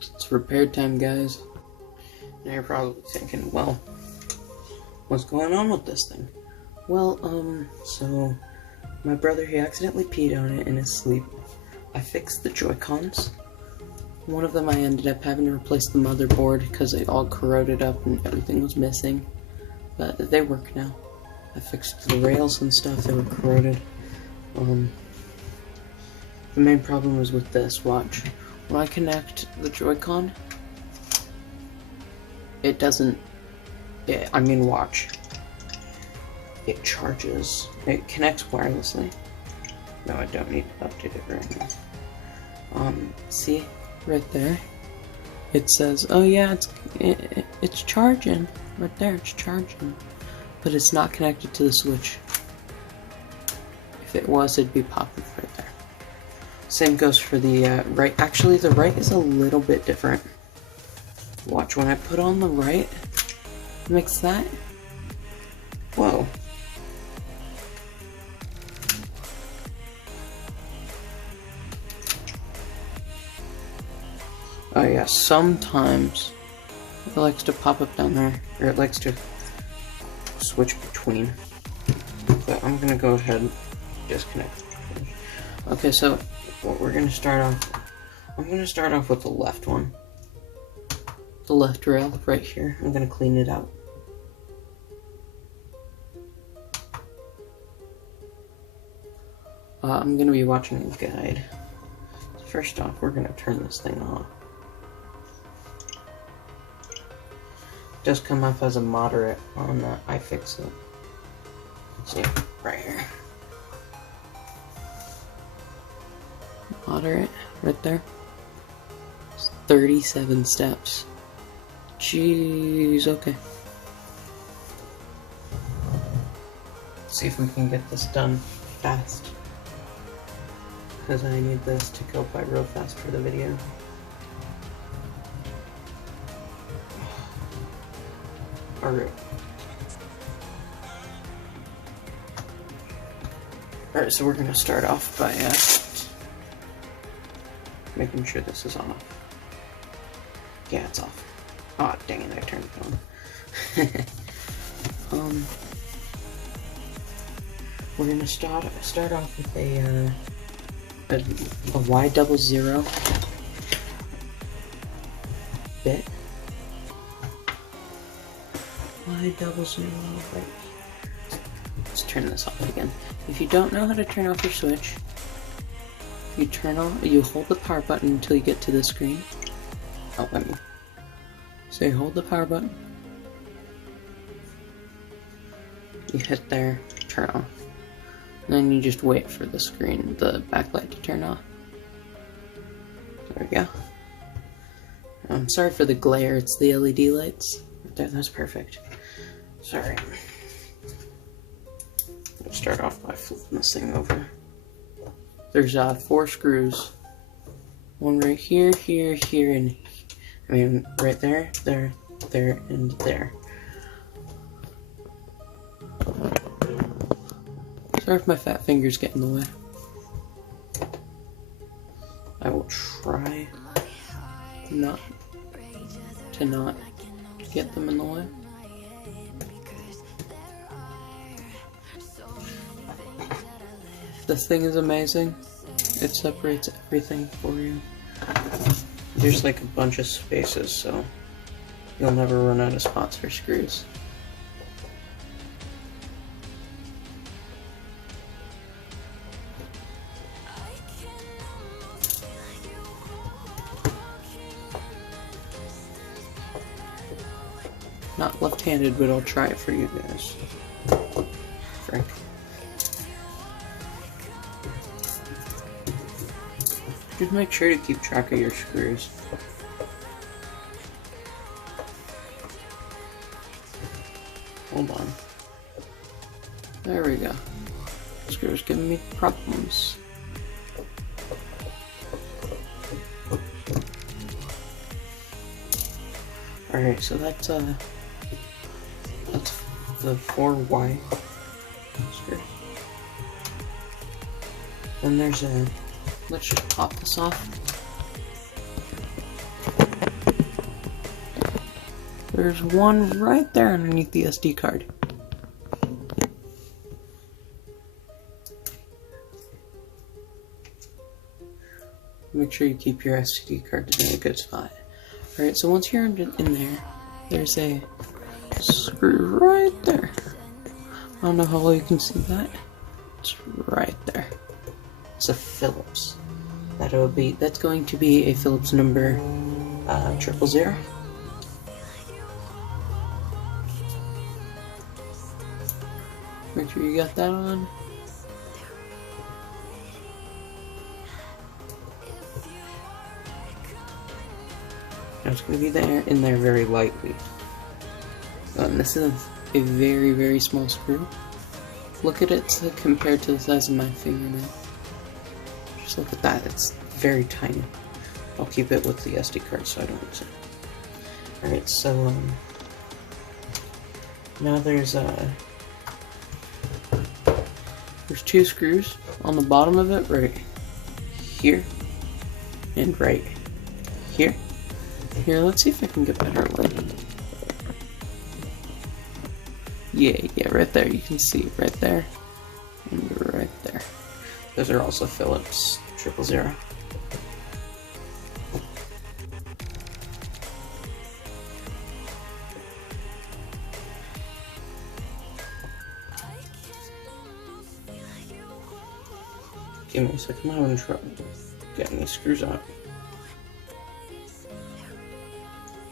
It's repair time, guys. Now you're probably thinking, well, what's going on with this thing? Well, so my brother, he accidentally peed on it in his sleep. I fixed the Joy-Cons. One of them I ended up having to replace the motherboard because it all corroded up and everything was missing. But they work now. I fixed the rails and stuff that were corroded. The main problem was with this, watch. When I connect the Joy-Con, it doesn't, watch. It charges. It connects wirelessly. No, I don't need to update it right now. See? Right there. It says, oh yeah, it's charging. Right there, it's charging. But it's not connected to the switch. If it was, it'd be popping right there. Same goes for the right. Actually, the right is a little bit different. Watch, when I put on the right, it makes that. Whoa. Oh yeah, sometimes it likes to pop up down there, or it likes to switch between. But I'm gonna go ahead and disconnect. Okay, so what we're gonna start off, I'm gonna start off with the left one. The left rail right here. I'm gonna clean it out. I'm gonna be watching a guide. First off, we're gonna turn this thing on. It does come up as a moderate on iFixit. See, right here. Moderate, right there. It's 37 steps. Jeez, okay. Let's see if we can get this done fast. Because I need this to go by real fast for the video. Alright. Alright, so we're gonna start off by making sure this is off. Yeah, it's off. Aw, oh, dang it, I turned it on. We're gonna start off with a Y00 bit. Y00, right. Let's turn this off again. If you don't know how to turn off your switch, you hold the power button until you get to the screen. Oh, let me. So you hold the power button. You hit there, turn off. And then you just wait for the screen, the backlight to turn off. There we go. I'm sorry for the glare, it's the LED lights. Right there, that's perfect. Sorry. Let's start off by flipping this thing over. There's 4 screws. One right here, here, here, and right there, there, there, and there. Sorry if my fat fingers get in the way. I will try not to get them in the way. This thing is amazing. It separates everything for you. There's like a bunch of spaces, so you'll never run out of spots for screws. Not left-handed, but I'll try it for you guys. Frank. Just make sure to keep track of your screws. Hold on. There we go. Screws giving me problems. Alright, so that's the 4Y screw. Then there's let's just pop this off. There's one right there underneath the SD card. Make sure you keep your SD card in a good spot. Alright, so once you're in there, there's a screw right there. I don't know how well you can see that. It's right there. It's a Phillips. That's going to be a Phillips number 000. Make sure you got that on. Now it's going to be in there very lightly. And this is a very, very small screw. Look at it compared to the size of my fingernail. Just look at that, it's very tiny. I'll keep it with the SD card so I don't lose it. Alright, so now there's two screws on the bottom of it, right here and right here. Here, let's see if I can get better light. Yeah, right there. You can see it right there and right there. Those are also Phillips 000. Give me a second, I'm having trouble getting these screws out.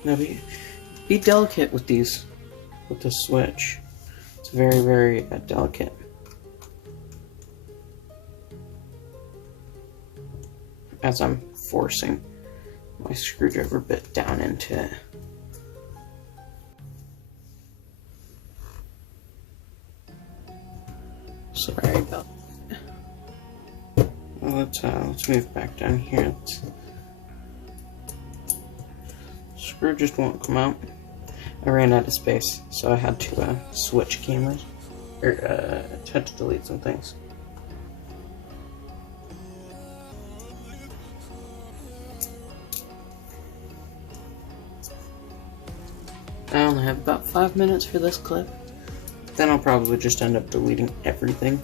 Now be delicate with this switch. It's very, very delicate. As I'm forcing my screwdriver bit down into it. Sorry about that. Well, let's move back down here. Screw just won't come out. I ran out of space, so I had to switch cameras, or had to delete some things. I only have about 5 minutes for this clip. Then I'll probably just end up deleting everything.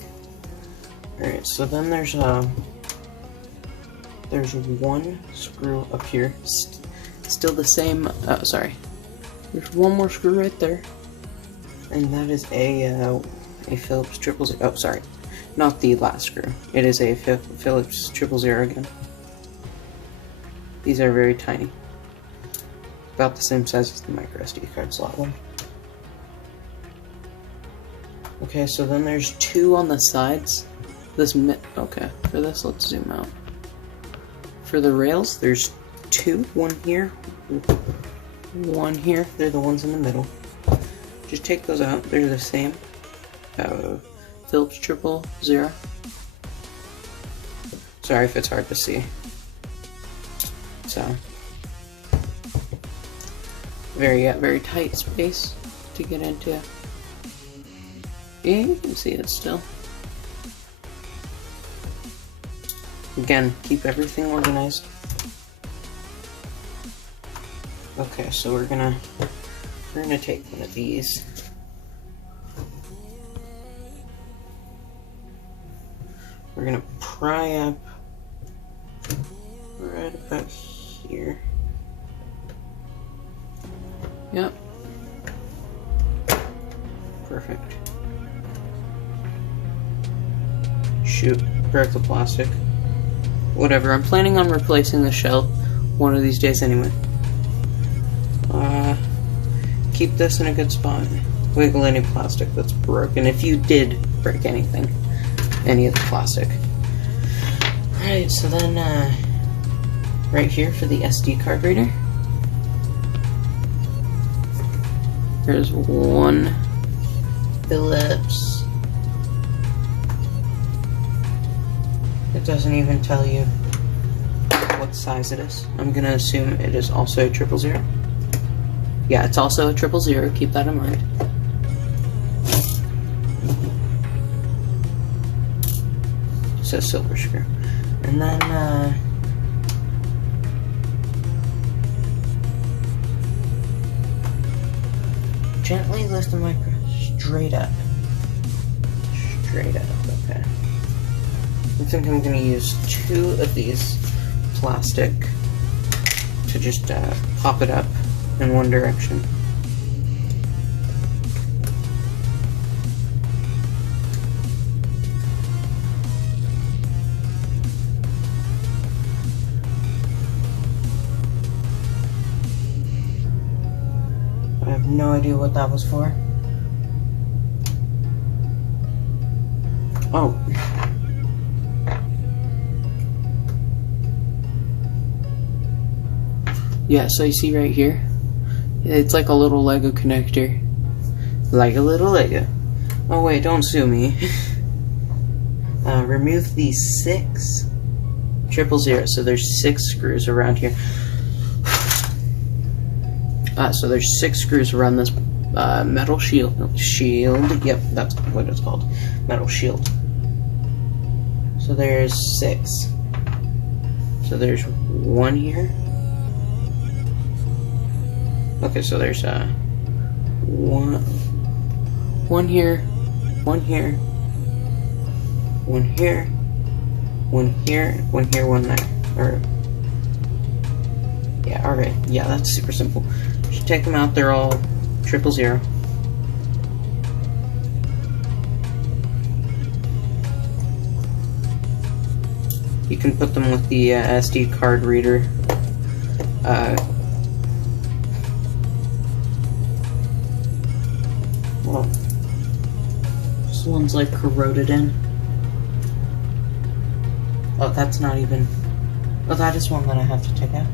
Alright, so then there's one screw up here. Still the same, sorry. There's one more screw right there. And that is a Phillips 000. Oh, sorry. Not the last screw. It is a Phillips 000 again. These are very tiny. About the same size as the micro SD card slot one. Okay, so then there's two on the sides. Okay, for this, let's zoom out. For the rails, there's two. One here, one here. They're the ones in the middle. Just take those out. They're the same. Phillips 000. Sorry if it's hard to see. So, very tight space to get into. Yeah, you can see it still. Again, keep everything organized. Okay, so we're gonna take one of these. We're gonna pry up right about here. Yep. Perfect. Shoot, break the plastic. Whatever, I'm planning on replacing the shell one of these days anyway. Keep this in a good spot. Wiggle any plastic that's broken, if you did break anything. Any of the plastic. Alright, so then, right here for the SD card reader. There's one Phillips. It doesn't even tell you what size it is. I'm gonna assume it is also 000. Yeah, it's also a 000, keep that in mind. It's a silver screw. And then, Gently lift the micro straight up. Straight up, okay. I think I'm going to use 2 of these plastic to just pop it up in one direction. I have no idea what that was for. Oh. Yeah, so you see right here? It's like a little Lego connector. Like a little Lego. Oh wait, don't sue me. Remove these 6 000. So there's 6 screws around here. So there's 6 screws around this metal shield. Yep, that's what it's called. Metal shield. So there's 6. So there's 1 here. Okay, so there's one here, 1 here, 1 here, 1 here, 1 here, 1 there. Or yeah, alright. Yeah, that's super simple. Just take them out, they're all 000. You can put them with the SD card reader. Well, this one's like corroded in. Oh, that's not even... Oh, that is one that I have to take out.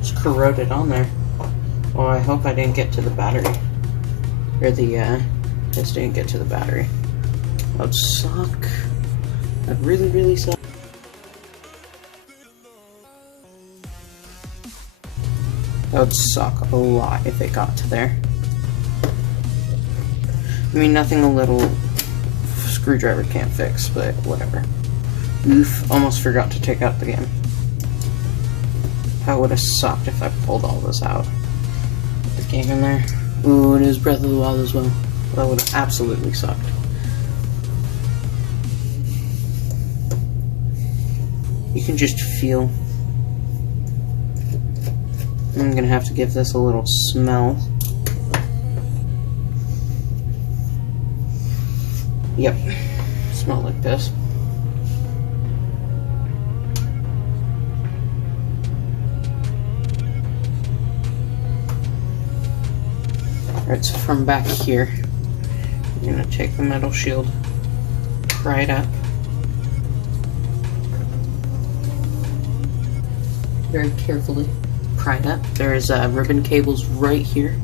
It's corroded on there. Oh, I hope I didn't get to the battery. Or the, this didn't get to the battery. That would suck. That really, really suck. That would suck a lot if it got to there. I mean, nothing a little screwdriver can't fix, but whatever. Oof, almost forgot to take out the game. That would have sucked if I pulled all this out. Put the game in there. Ooh, it is Breath of the Wild as well. That would have absolutely sucked. You can just feel. I'm gonna have to give this a little smell. Yep, smell like this. Alright, so from back here, I'm gonna take the metal shield, pry it up. Very carefully pry it up. There's ribbon cables right here.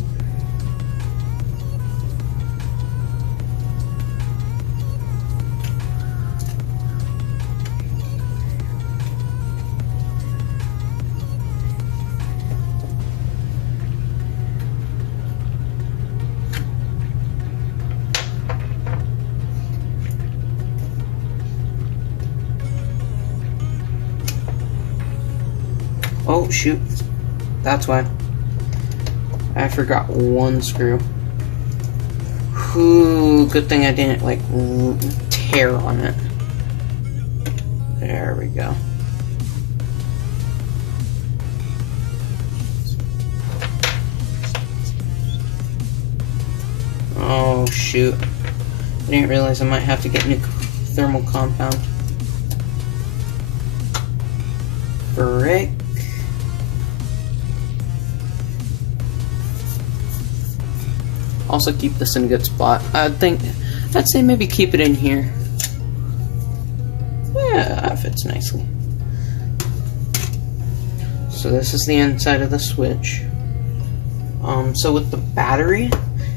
Oh shoot, that's why. I forgot 1 screw. Ooh, good thing I didn't like tear on it. There we go. Oh shoot, I didn't realize I might have to get new thermal compound. Frick. Also keep this in a good spot. I'd say maybe keep it in here. Yeah, that fits nicely. So this is the inside of the switch. So with the battery,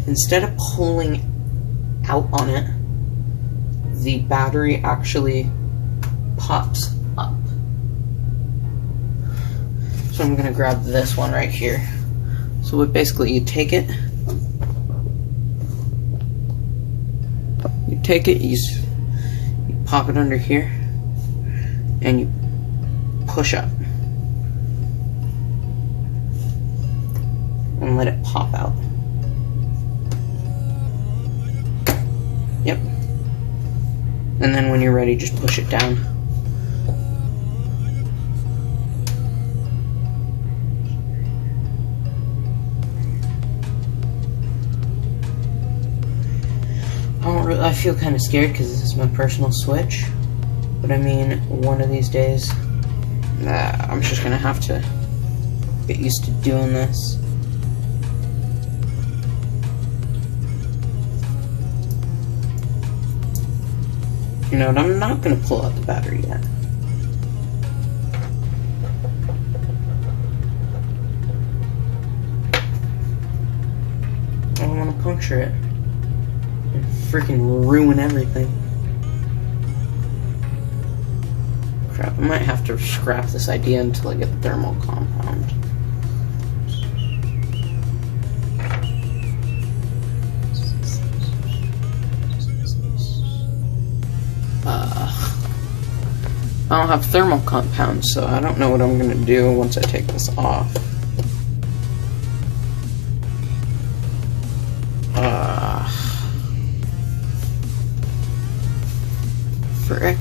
instead of pulling out on it, the battery actually pops up. So I'm gonna grab this one right here. So basically you take it, you pop it under here, and you push up. and let it pop out. Yep. And then when you're ready, just push it down. I feel kind of scared because this is my personal Switch. But I mean, one of these days, I'm just gonna have to get used to doing this. You know, and I'm not gonna pull out the battery yet. I don't want to puncture it and freaking ruin everything. Crap, I might have to scrap this idea until I get the thermal compound. I don't have thermal compounds, so I don't know what I'm gonna do once I take this off. Frick.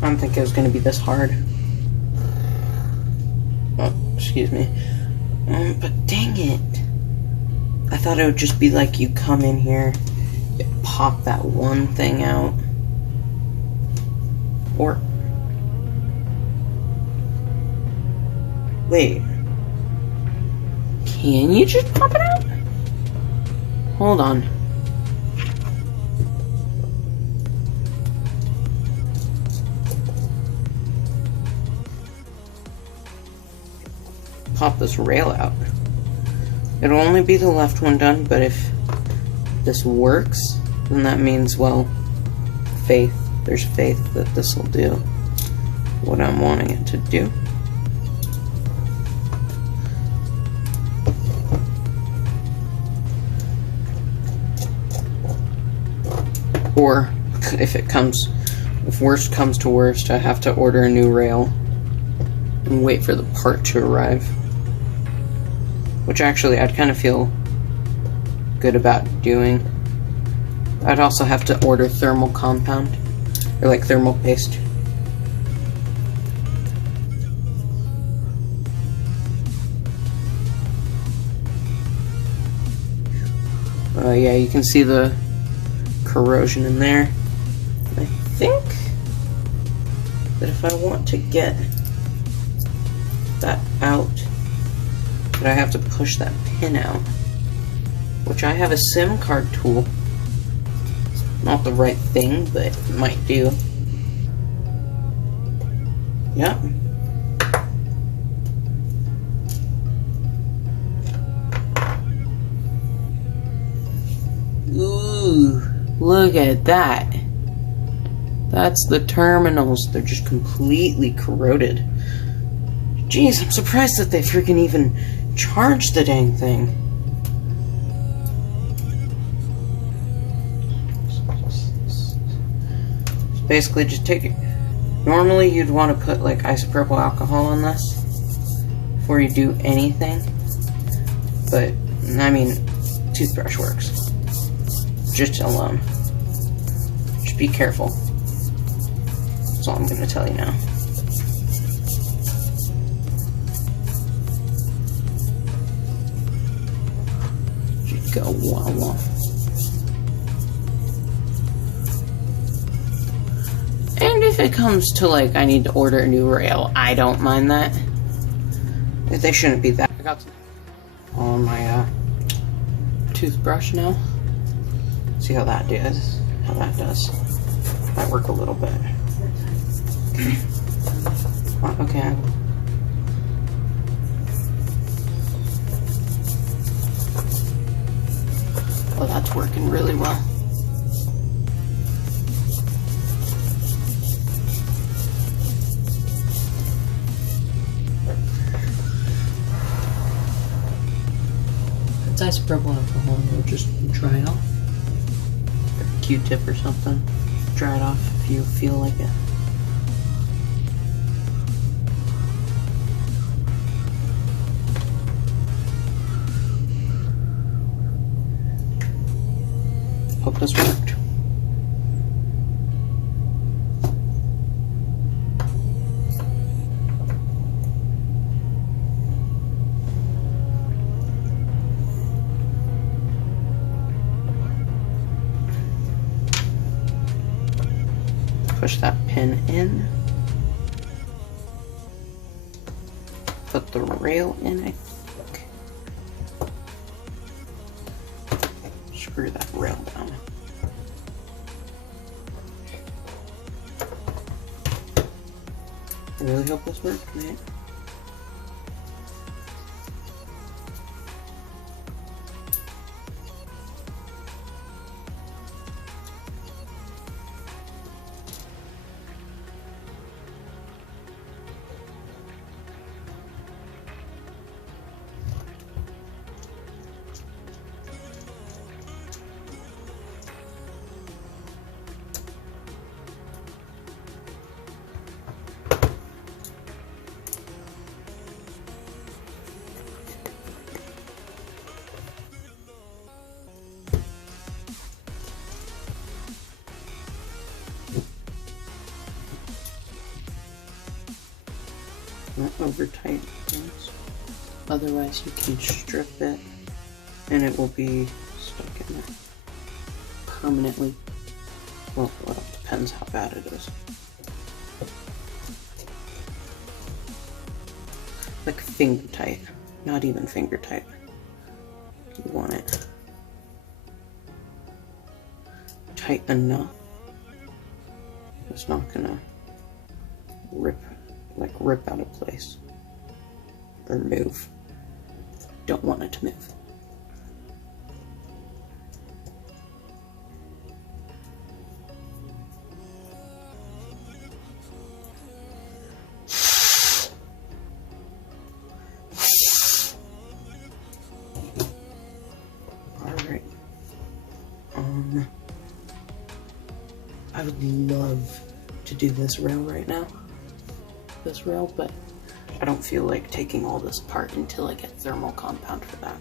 I don't think it was gonna be this hard. Oh, excuse me. But dang it. I thought it would just be like you come in here, you pop that one thing out. Or... wait. Can you just pop it out? Hold on. Pop this rail out. It'll only be the left one done, but if this works, then that means, well, there's faith that this will do what I'm wanting it to do. Or, if worst comes to worst, I have to order a new rail and wait for the part to arrive. Which actually, I'd kind of feel good about doing. I'd also have to order thermal compound, or like thermal paste. Yeah, you can see the corrosion in there. I think that if I want to get that out, that I have to push that pin out, which I have a SIM card tool. Not the right thing, but it might do. Yep. Ooh, look at that. That's the terminals. They're just completely corroded. Jeez, I'm surprised that they freaking even charged the dang thing. Basically, just take it. Normally, you'd want to put like isopropyl alcohol on this before you do anything. But, I mean, toothbrush works. Just alone. Just be careful. That's all I'm going to tell you now. Just go wow. And if it comes to, like, I need to order a new rail, I don't mind that. They shouldn't be that. I got some on my toothbrush now. See how that does. Might work a little bit. Okay. Oh, that's working really well. It's isopropyl alcohol, we'll just dry it off. Q-tip or something. Dry it off if you feel like it. Hope this worked. Push that pin in. Put the rail in, I think. Screw that rail down. I really hope this worked, mate. Not over tight, things. Otherwise you can strip it and it will be stuck in there permanently. Well, it depends how bad it is. Like finger tight, not even finger tight. You want it tight enough. It's not gonna rip out of place or move. Don't want it to move. Alright. I would love to do this rail right now. This rail, but I don't feel like taking all this apart until I get thermal compound for that.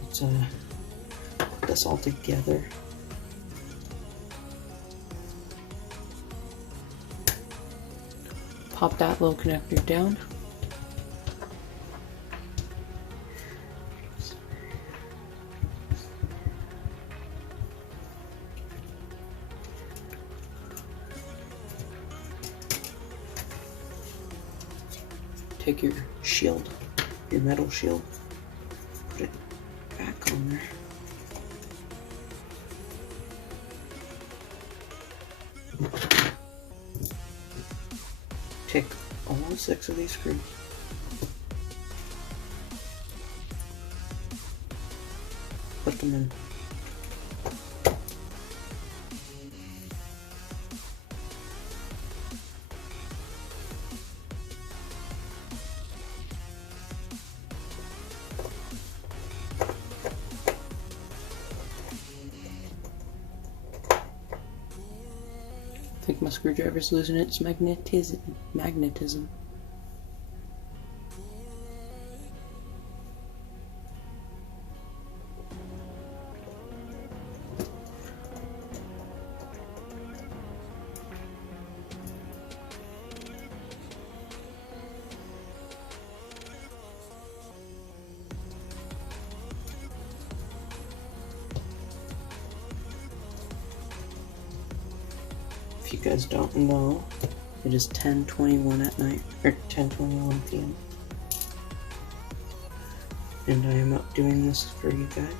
Let's put this all together. Pop that little connector down. Take your shield, your metal shield, put it back on there. Take all 6 of these screws. Put them in. I think my screwdriver's losing its magnetism. If you guys don't know, it is 10:21 at night, or 10:21 p.m. And I am up doing this for you guys.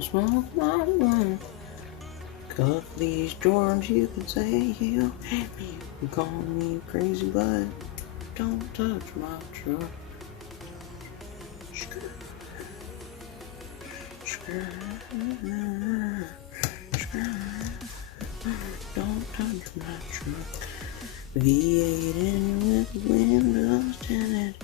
Smoke my one. Cuff these Jordans, you can say you hate me. You call me crazy, but don't touch my truck. Skirt. Skirt. Skirt. Don't touch my truck. V8 in with windows tinted.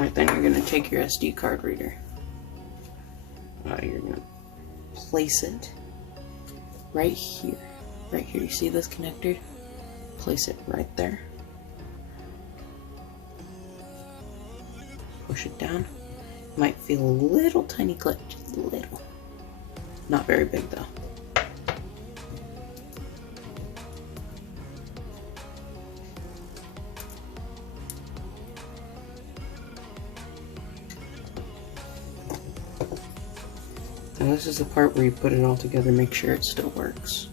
Alright, then you're gonna take your SD card reader. You're gonna place it right here. Right here, you see this connector? Place it right there. Push it down. Might feel a little tiny click, just a little. Not very big though. Now this is the part where you put it all together, make sure it still works.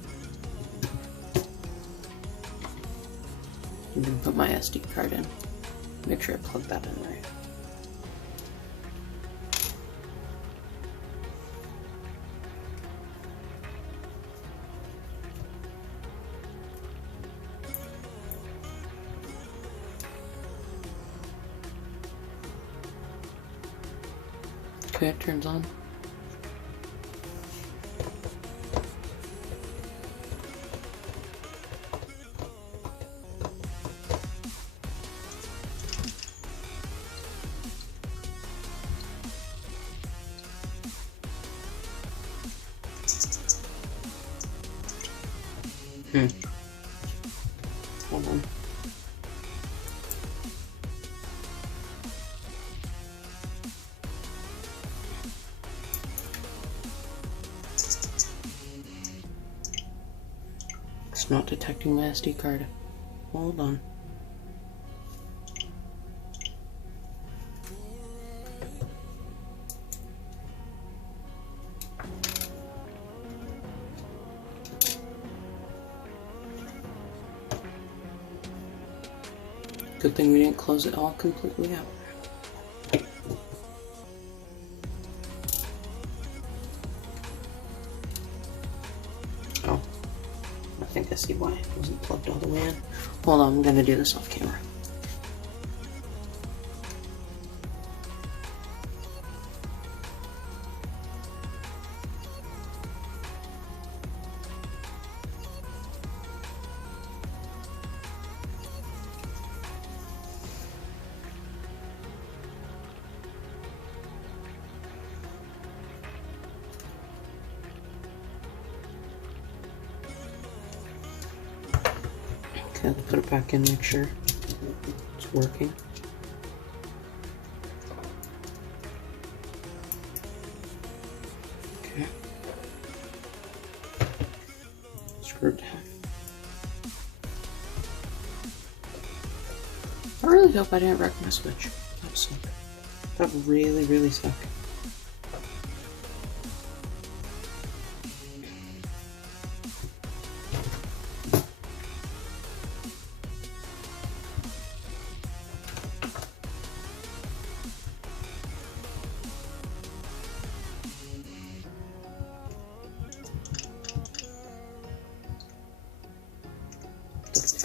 I'm gonna put my SD card in. Make sure I plug that in right. Okay, it turns on. Hold on. It's not detecting my SD card. Hold on. Good thing we didn't close it all completely out. Oh, I think I see why it wasn't plugged all the way in. Hold on, I'm gonna do this off camera. Okay, I'll put it back in, make sure it's working. Okay. Screw it down. I really hope I didn't wreck my Switch. That would suck. That would really, really suck.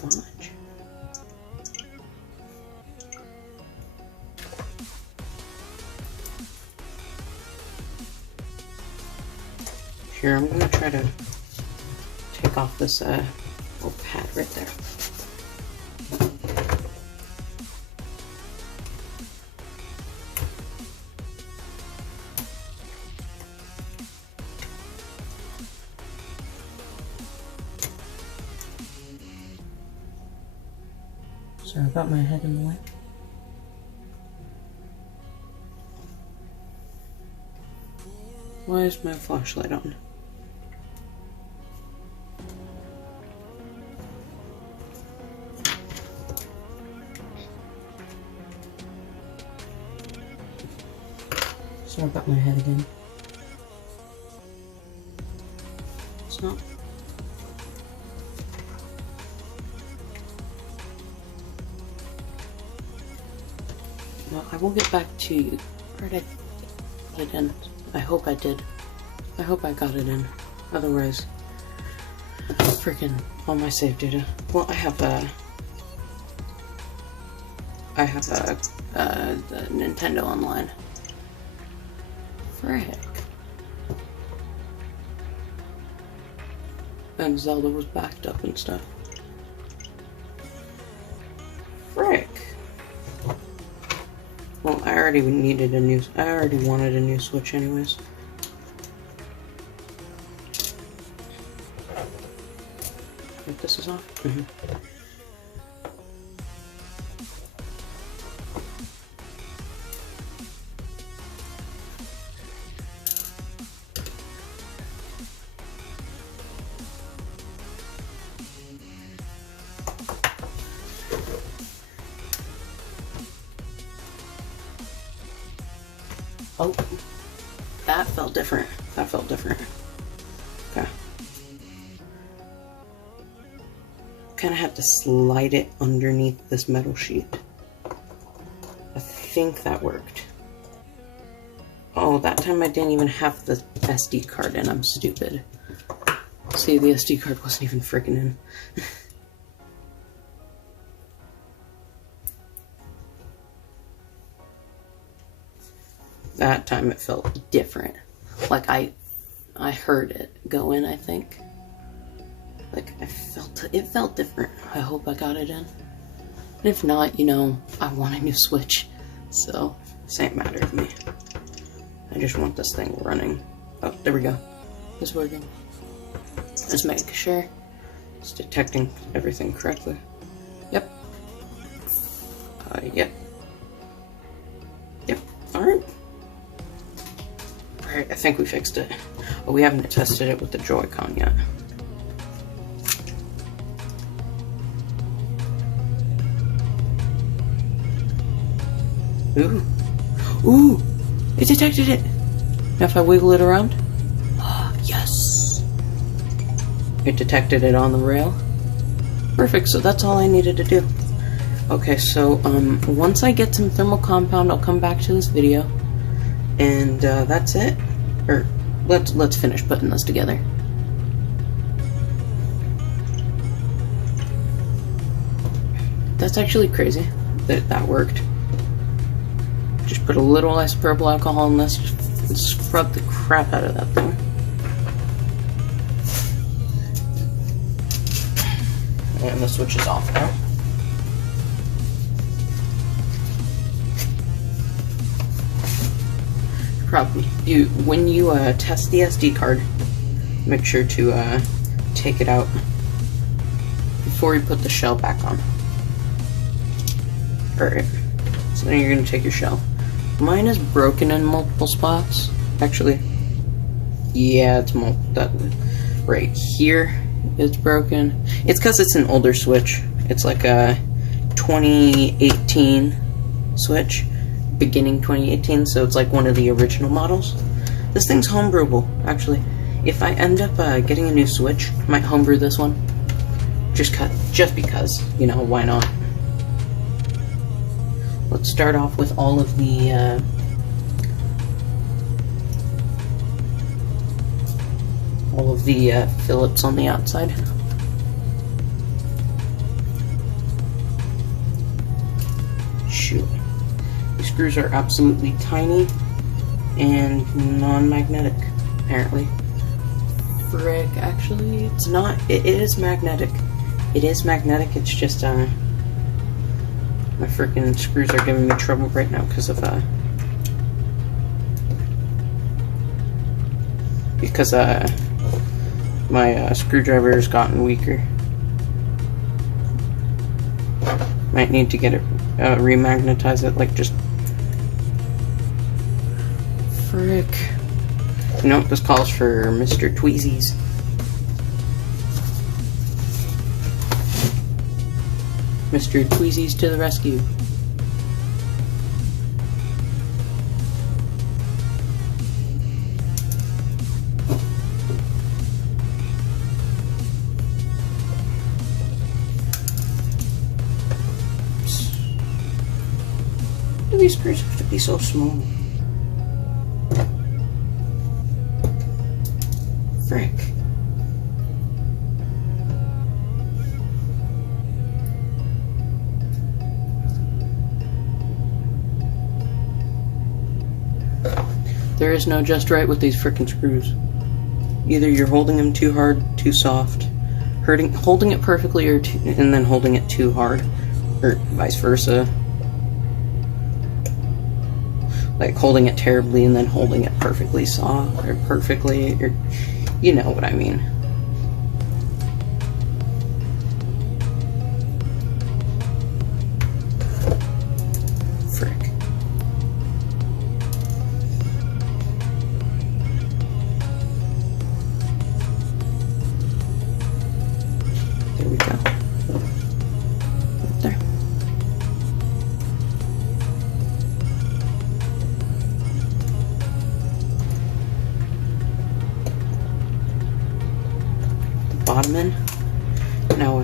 Fudge. Here, I'm gonna try to take off this little pad right there. Sorry, I got my head in the way. Why is my flashlight on? Sorry about my head again. It's not. Well, I will get back to you. Where did I put it in? I hope I did. I hope I got it in. Otherwise, freaking all my save data. Well, I have the Nintendo Online. Frick. And Zelda was backed up and stuff. Frick. Well, I already needed a new... I already wanted a new Switch anyways. Wait, this is off? Mm-hmm. Oh, that felt different. That felt different. Okay. Kind of have to slide it underneath this metal sheet. I think that worked. Oh, that time I didn't even have the SD card in. I'm stupid. See, the SD card wasn't even freaking in. That time it felt different. Like I heard it go in, I think. Like it felt different. I hope I got it in. And if not, you know, I want a new Switch. So, same matter to me. I just want this thing running. Oh, there we go. It's working. Just making sure it's detecting everything correctly. Yep. Yep. Yep. Alright. Alright, I think we fixed it. Oh, we haven't tested it with the Joy-Con yet. Ooh. Ooh! It detected it! Now if I wiggle it around? Oh, yes! It detected it on the rail. Perfect, so that's all I needed to do. Okay, so, once I get some thermal compound, I'll come back to this video. And that's it. Or let's finish putting this together. That's actually crazy that that worked. Just put a little isopropyl alcohol in this, just scrub the crap out of that thing. And the switch is off now. Probably when you test the SD card, make sure to take it out before you put the shell back on. Alright, so then you're gonna take your shell. Mine is broken in multiple spots. Actually, yeah, it's right here it's broken. It's because it's an older Switch. It's like a 2018 Switch. Beginning 2018, so it's like one of the original models. This thing's homebrewable, actually. If I end up getting a new Switch, I might homebrew this one. Just because, you know, why not? Let's start off with all of the Phillips on the outside. Shoot. These screws are absolutely tiny and non-magnetic, apparently. Frick, actually, it's not. It is magnetic. It is magnetic, it's just, my freaking screws are giving me trouble right now because of, my screwdriver has gotten weaker. Might need to get it, remagnetize it, like, just... Frick. You know, this calls for Mr. Tweezies. Mr. Tweezies to the rescue. These screws have to be so small. Frick. There is no just right with these frickin' screws. Either you're holding them too hard, too soft, holding it perfectly, and then holding it too hard, or vice versa. like holding it terribly and then holding it perfectly soft, or perfectly, or you know what I mean. Frick. There we go. Right there. Bottom in. Now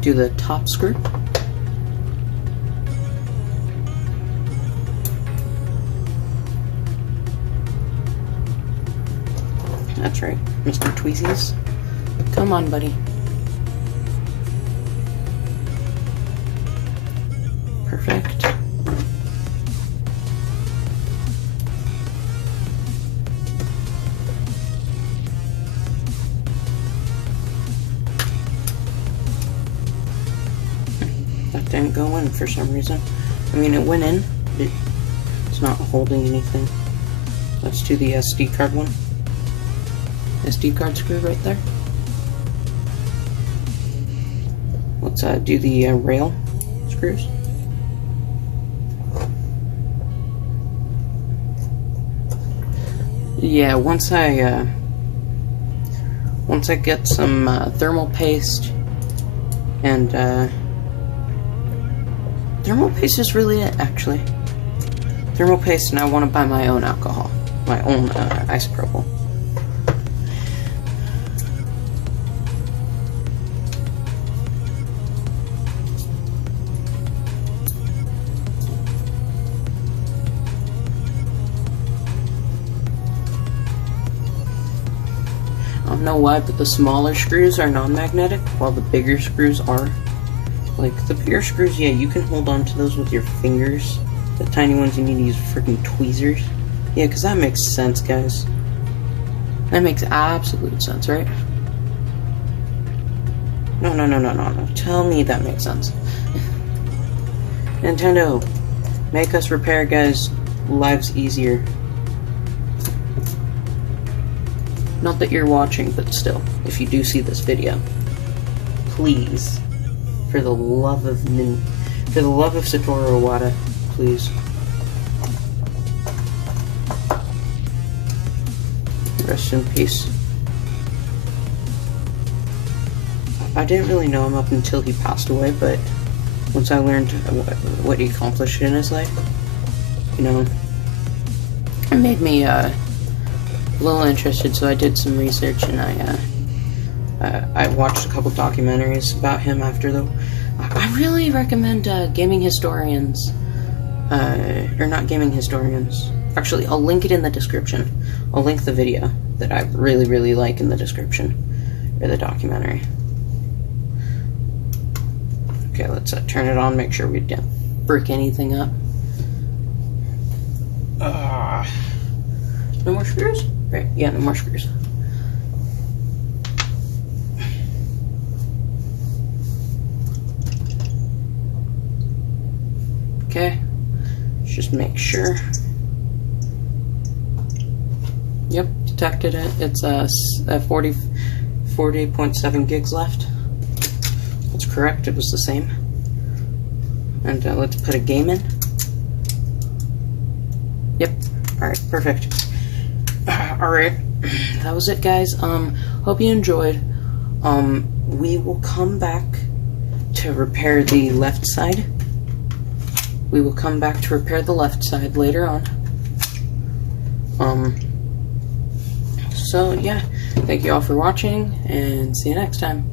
do the top screw. That's right, Mr. Tweezies. Come on, buddy. Perfect. That didn't go in for some reason. I mean, it went in, but it's not holding anything. Let's do the SD card one. SD card screw right there. Let's do the rail screws. Yeah, once I get some thermal paste, and thermal paste is really it, actually. Thermal paste, and I want to buy my own alcohol, my own isopropyl. I don't know why, but the smaller screws are non-magnetic, while the bigger screws are. Like, the bigger screws, yeah, you can hold on to those with your fingers. The tiny ones, you need to use freaking tweezers. Yeah, because that makes sense, guys. That makes absolute sense, right? No. Tell me that makes sense. Nintendo, make us repair guys' lives easier. Not that you're watching, but still, if you do see this video, please, for the love of Satoru Iwata, please. Rest in peace. I didn't really know him up until he passed away, but once I learned what he accomplished in his life, you know, it made me a little interested, so I did some research, and I watched a couple documentaries about him after the. I really recommend gaming historians, or not gaming historians. Actually, I'll link it in the description. I'll link the video that I really like in the description, or the documentary. Okay, let's turn it on, make sure we don't brick anything up. No more screws? Right, yeah, no more screws. Okay, let's just make sure. Yep, detected it. It's 40.7 gigs left. That's correct, it was the same. And let's put a game in. Yep, alright, perfect. Alright, that was it, guys. Hope you enjoyed. We will come back to repair the left side. We will come back to repair the left side later on. So yeah, thank you all for watching, and see you next time.